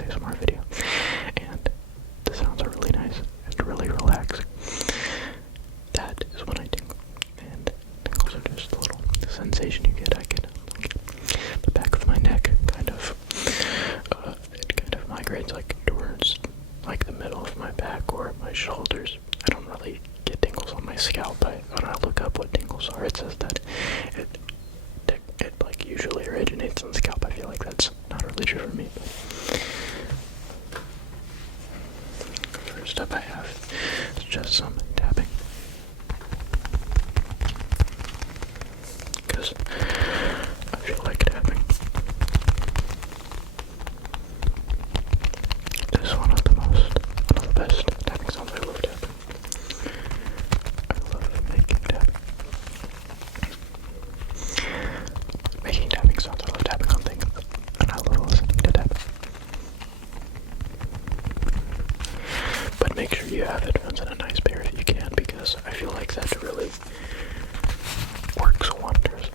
nice ASMR video. And the sounds are really nice and really relaxing. That is when I tingle. And tingles are just a little sensation you get. I get like the back of my neck it kind of migrates like towards like the middle of my back or my shoulders. I don't really get tingles on my scalp. When I look up what tingles are, it says that it like usually originates on the scalp. I feel like that's not really true for me. But first up I have is just some tapping. Because I feel like tapping is one of the best tapping sounds. I love tapping. I love making tapping. Making tapping sounds. I love tapping on things. And I love listening to tapping. But make sure you have headphones in a nice pair if you can, because I feel like that really works wonders.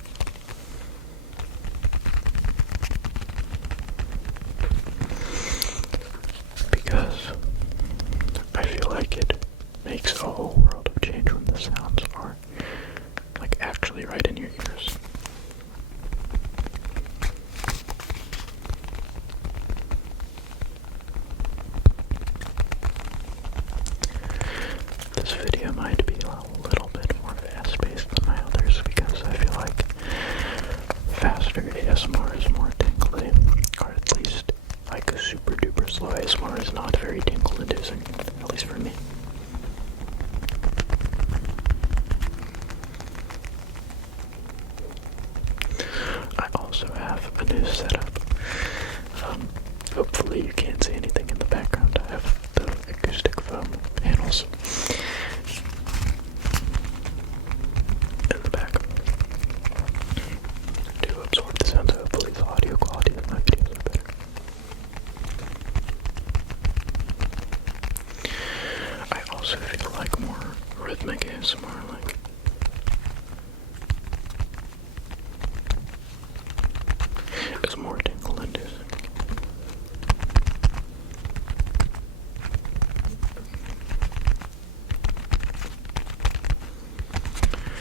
Because I feel like it makes a whole world of change when the sounds are like actually right in your ears. This video might be a little bit more fast-paced than my others because I feel like faster ASMR is more tingly, or at least like super duper slow ASMR is not very tingle-inducing, at least for me. I also have a new setup. Hopefully you can't see anything in the background. I have the acoustic foam panels in the back to absorb the sound, so hopefully the audio quality of my videos are better. I also feel like more rhythmic ASMR, like is more tingle-inducing.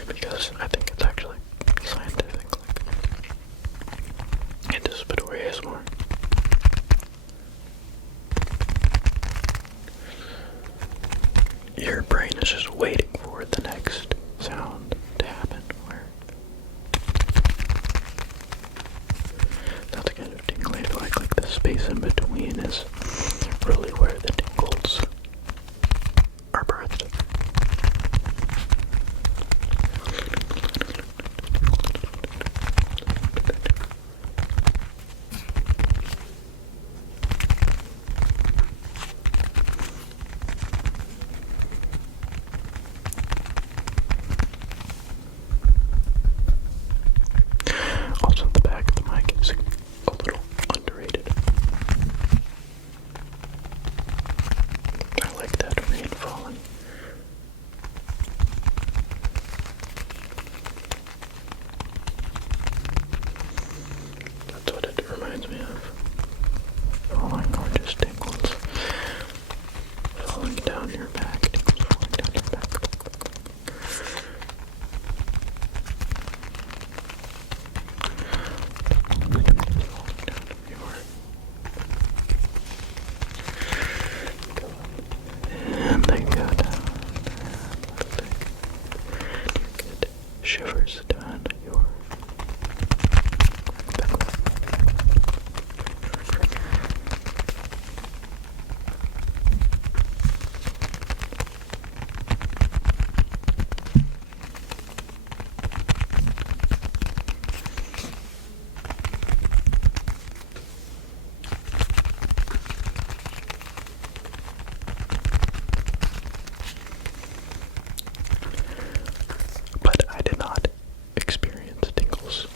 Because I think it's actually scientific, like anticipatory ASMR. Your brain is just waiting for the next sound to happen, where that's kind of tingly. I feel like the space in between is really where the tingles are birthed. Also, the back of the mic is a little underrated. I like that rain falling. That's what it reminds me of. Falling or just tingles. Falling down your back. Tingles falling down your back. And they go down, and get shivers down your back. But I did not experience tingles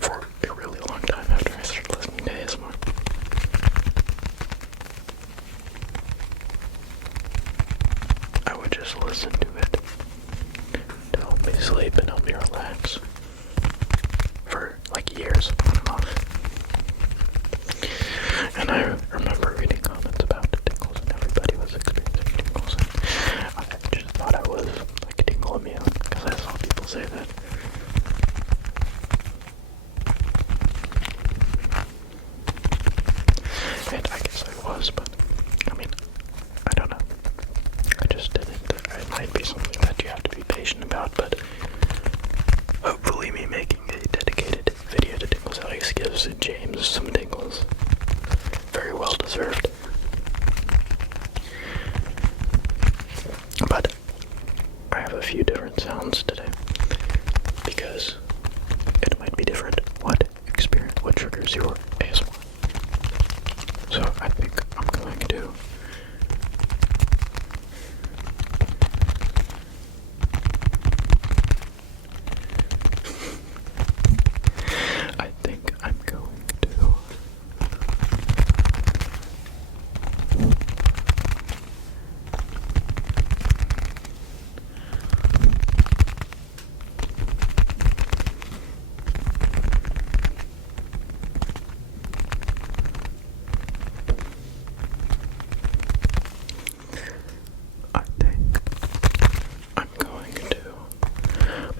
for a really long time after I started listening to ASMR. I would just listen to it to help me sleep and help me relax for like years on and off. I guess I was, but I mean, I don't know. I just didn't. It might be something that you have to be patient about, but hopefully me making a dedicated video to tingles at least gives James some tingles. Very well deserved. But I have a few different sounds today because it might be different what triggers your ASMR. So I think I'm going to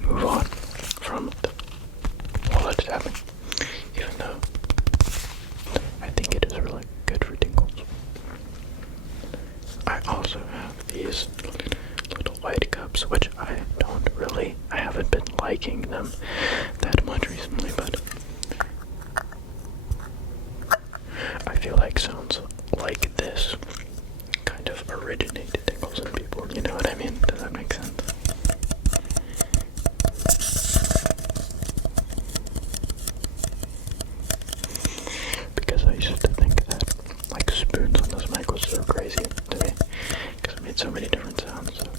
move on from the wallet tapping, even though I think it is really good for tingles. I also have these little white cups, which I haven't been liking them that much recently, but I feel like sounds like this kind of originate tingles in people, you know what I mean? Does that make sense? Because I used to think that like spoons on this mic was so crazy to me because it made so many different sounds. So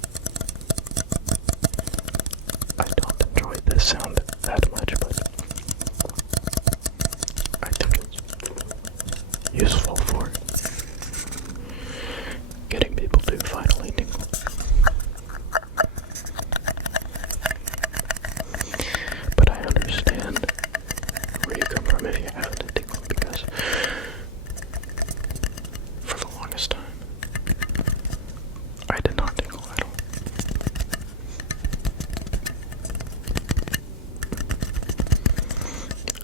I don't enjoy this sound that much, but I think it's useful for getting people to finally tingle. But I understand where you come from if you haven't tingled, because for the longest time I did not tingle at all.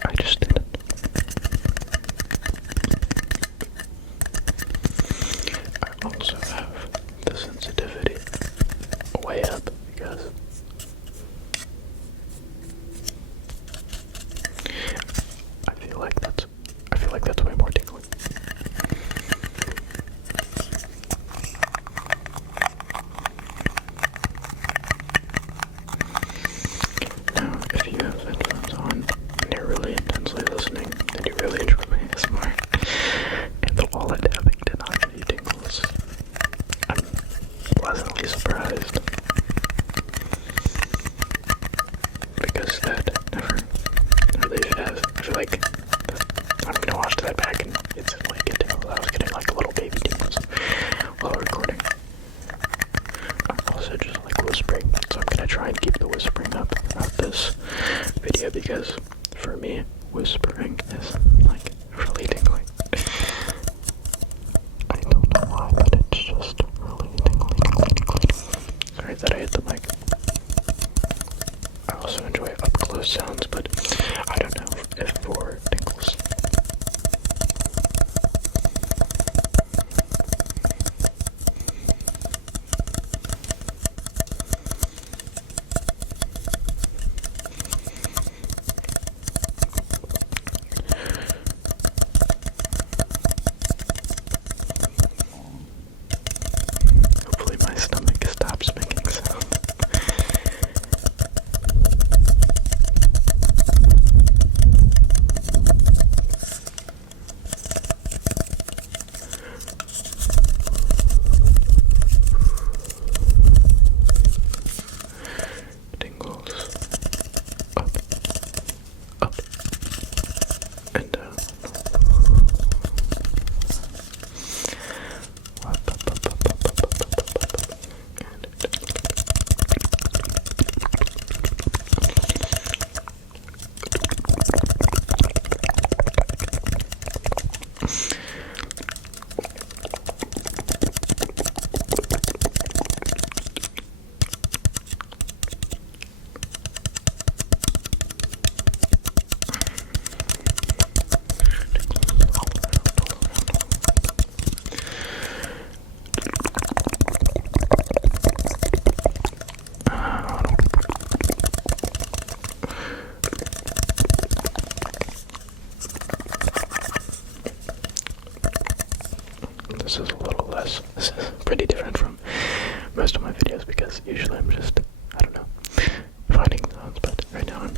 I just didn't. I also have the sensitivity way up because I feel like that's way more tingling. Now, if you have headphones on and you're really intensely listening, then you really enjoy my ASMR, and the wallet tapping did not give you tingles, I'm pleasantly surprised, because that never really has. I feel like I'm gonna watch that back and it's like a tingle. I was getting like little baby tingles while recording. I'm also just like whispering, so I'm gonna try and keep the whispering up throughout this video, because for me, whispering is like really tingling. I don't know why, but it's just really tingling. Sorry that I hit the mic. I also enjoy up close sounds, but I don't know if for tingles. this is a little less. This is pretty different from most of my videos because usually I'm just, I don't know, finding sounds, but right now I'm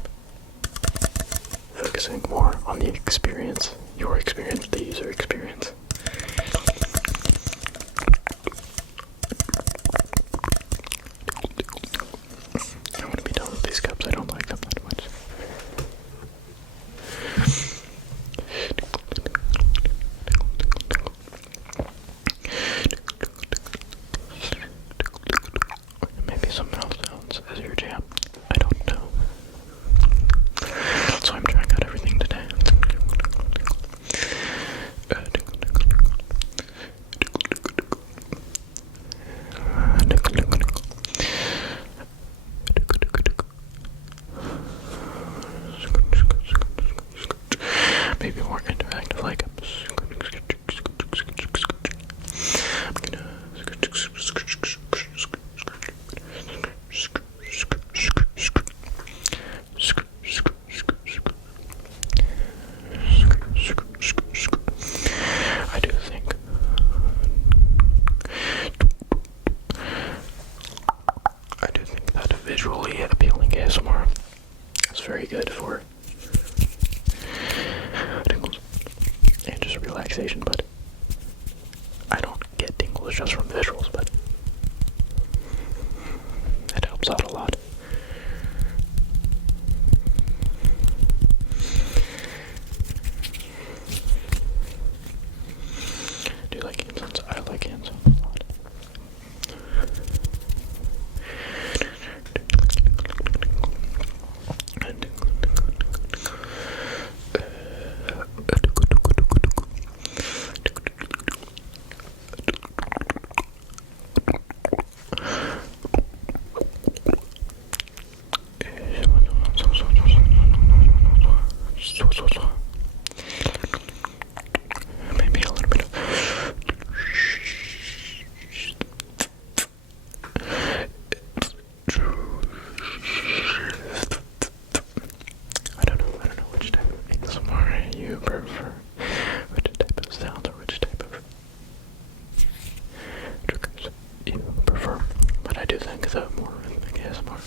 focusing more on the experience, your experience, the user experience. I want to be done with these cups, I don't like them that much. Maybe some mouth sounds is your jam. I don't know. So I'm trying out everything today. Maybe more interactive, like I do think that visually appealing ASMR is very good for tingles and just relaxation, but I don't get tingles just from visuals, but it helps out a lot. Do you like hand sounds? I like hand sounds a lot. Maybe a little bit of I don't know which type of ASMR you prefer, which type of sounds or which type of triggers you prefer, but I do think the more rhythmic ASMR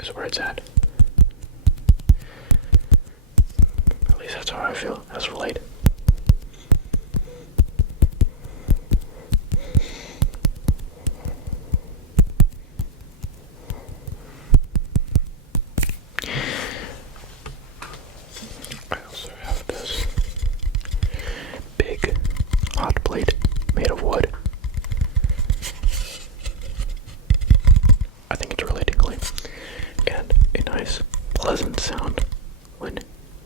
is where it's at. At least that's how I feel as of late. I also have this big hot plate made of wood. I think it's really tingly and a nice, pleasant sound when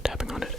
tapping on it.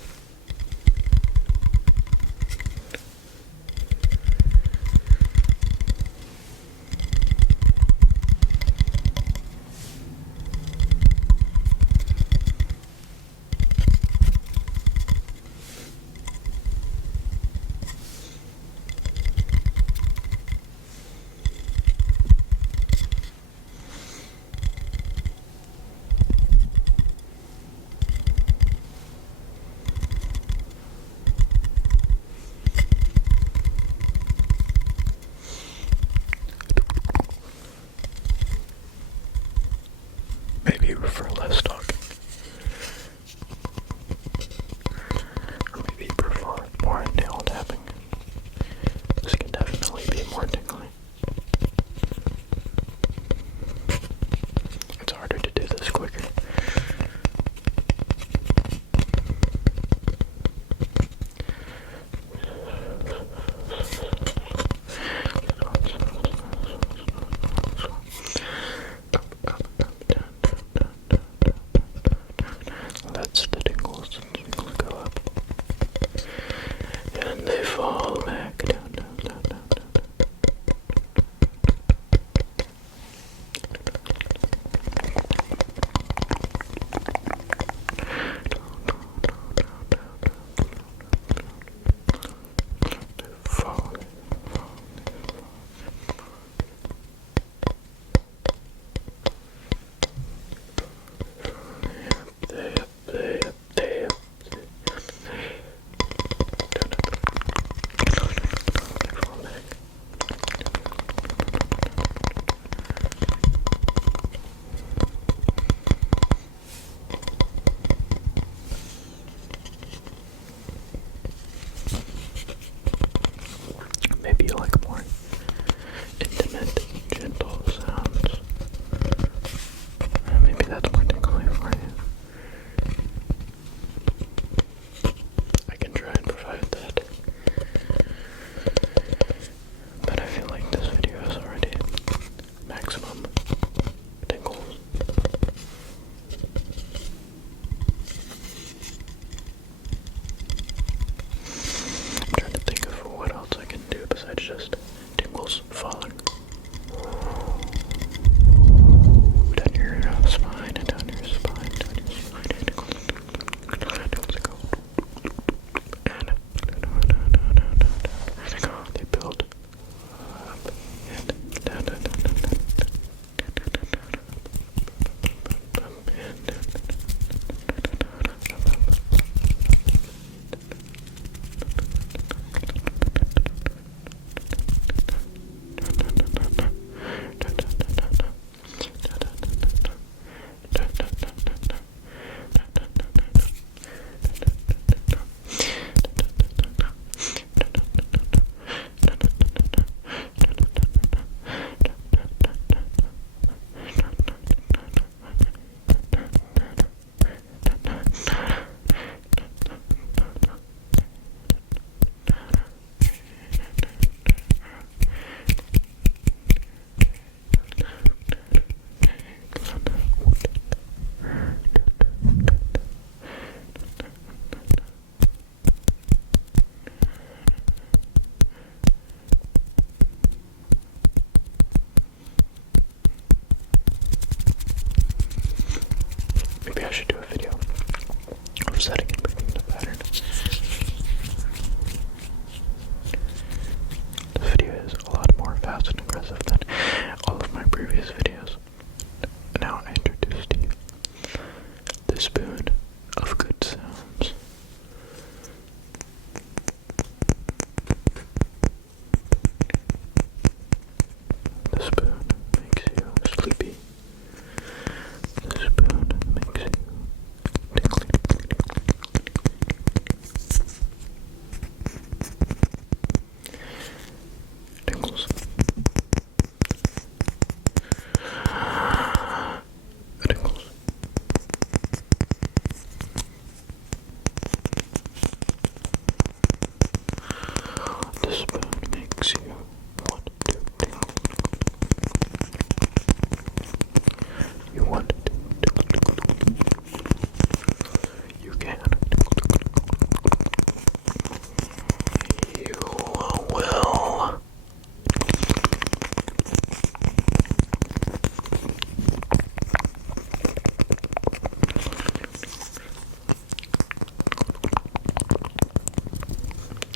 setting and picking the pattern. This video is a lot more fast and aggressive than all of my previous videos. Now I introduce to you the spoon of good sounds. The spoon makes you sleepy. The spoon makes you tickly. Tingles. Tingles. The spoon makes you want to tingle. You want to tingle. You can. You will.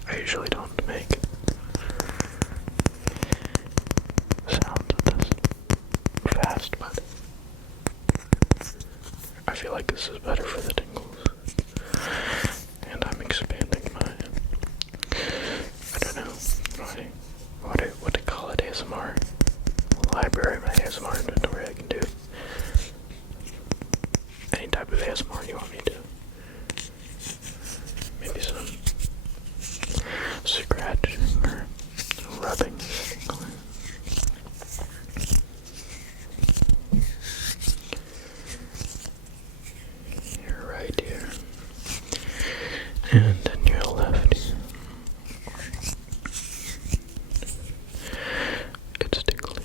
I usually don't make sounds this fast, but I feel like this is better for the tingles. And I'm expanding my, I don't know, what to call it, ASMR library, my ASMR inventory. I can do any type of ASMR you want me to. Maybe some scratching or rubbing. You're right here, and then your left ear. It's tickly.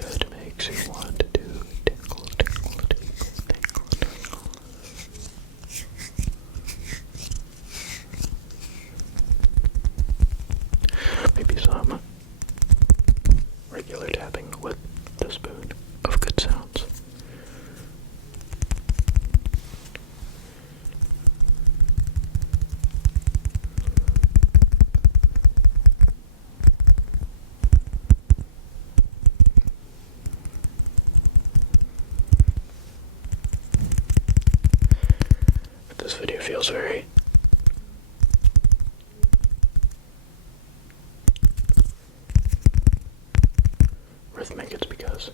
It makes you want to tickle, tickle, tickle, tickle, tickle. Maybe some regular tapping with the spoon of good sounds. This video feels very rhythmic. It's because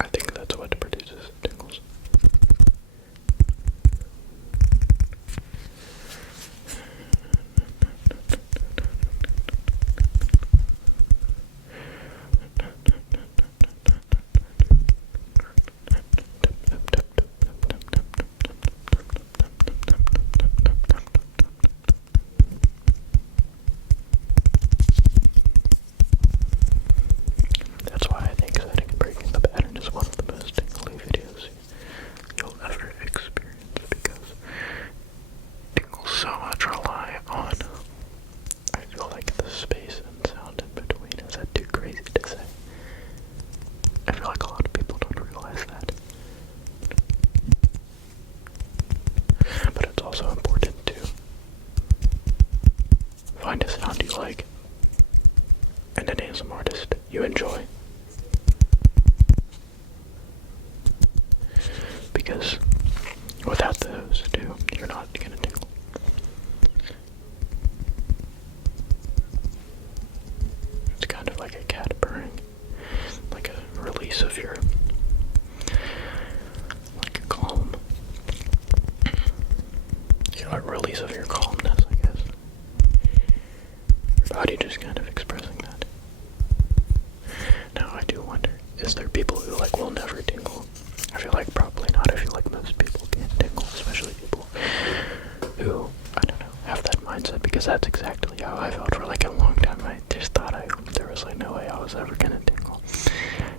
I think that's what produces tingles. That's why I think setting and breaking the pattern is one of the most tingly videos you'll ever experience, because tingles so much rely on, I feel like, the space and sound in between. Is that too crazy to say? I feel like a lot of people don't realize that. But it's also important to find a sound you like and an ASMR artist you enjoy. Because without those two, you're not gonna tingle. It's kind of like a cat purring, like a release of your, like a calm, a release of your calmness, I guess. Your body just kind of expressing that. Now I do wonder, is there people who will never tingle? I feel like probably not. I feel like most people can't tingle, especially people who, I don't know, have that mindset, because that's exactly how I felt for a long time. I just thought there was no way I was ever gonna tingle,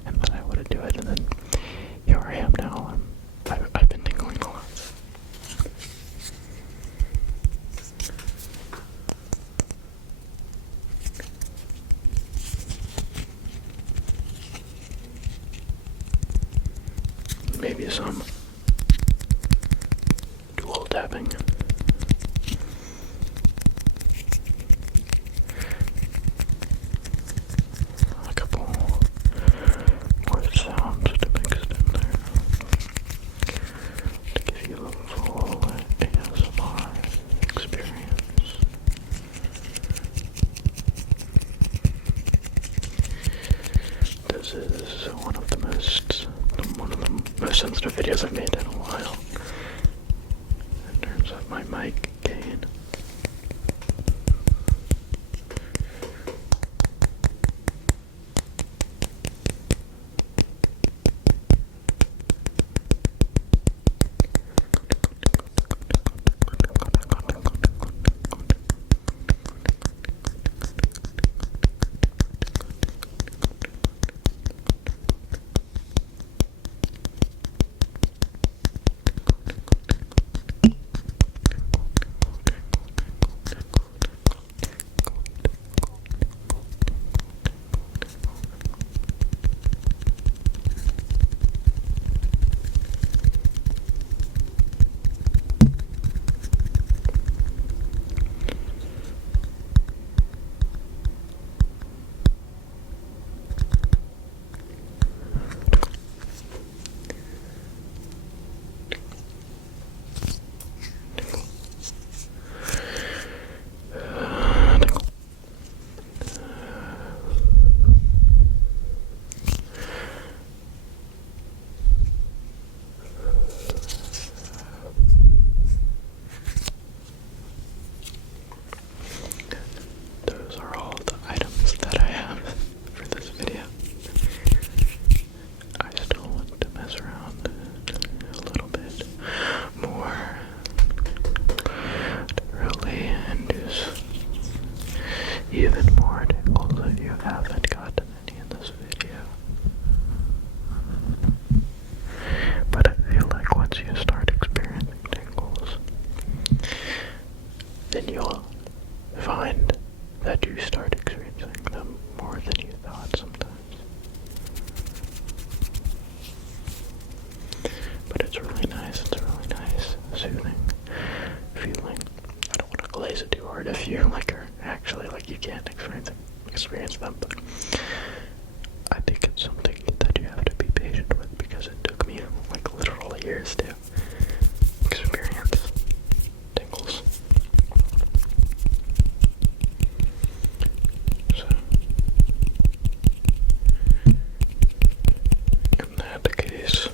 and that I would do it, and then here I am now. I've been tingling a lot. maybe some dual tapping. A couple more sounds to mix in there to give you a full ASMR experience. This is one of the most sensitive videos I've made in a while in terms of my mic gain. Even more tingles if you haven't gotten any in this video. But I feel like once you start experiencing tingles, then you'll find that you start experiencing them more than you thought sometimes. But it's really nice, soothing feeling. I don't want to glaze it too hard if you are actually you can't experience them, but I think it's something that you have to be patient with because it took me literal years to experience tingles. So in that case,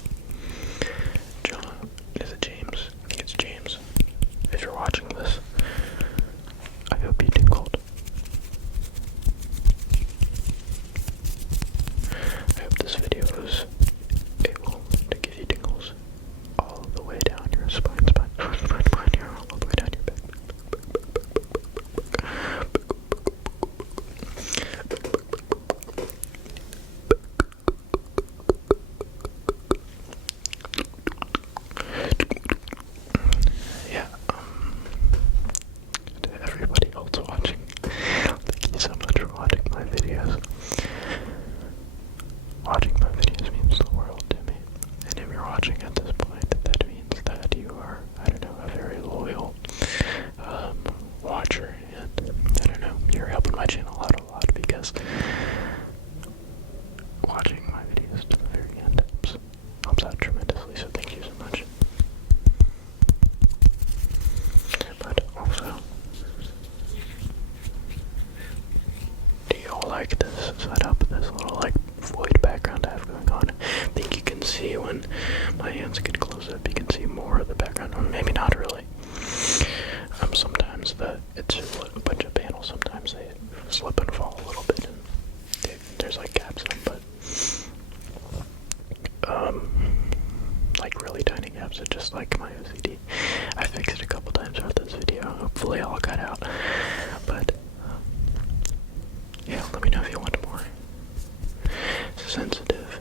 James? I think it's James. If you're watching this, I hope you tingled. I hope this video was able to give you tingles all the way down your spine, all the way down your back. Yeah, to everybody else watching, thank you so much for watching my videos. Watching my videos means the world to me. And if you're watching at this point, that means that you are, a very loyal watcher. And, you're helping my channel out a lot because watching my videos to the very end helps out tremendously. So thank you so much. But also, do you all like this setup, this little void background I have going on? I think you can see when my hands get close up, you can see more of the background, or maybe not really. Sometimes it's just a bunch of panels, sometimes they slip and fall a little bit, and there's gaps in them, but really tiny gaps, it's just my OCD. I fixed it a couple times throughout this video, hopefully all got out, but yeah, let me know if you want more sensitive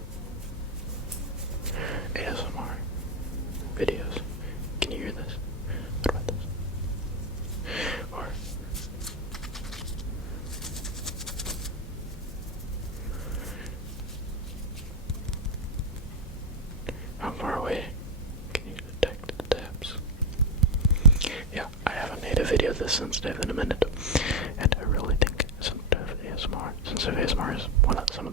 ASMR videos. Can you hear this? What about this? Or how far away this sensitive in a minute. And I really think sensitive ASMR is some of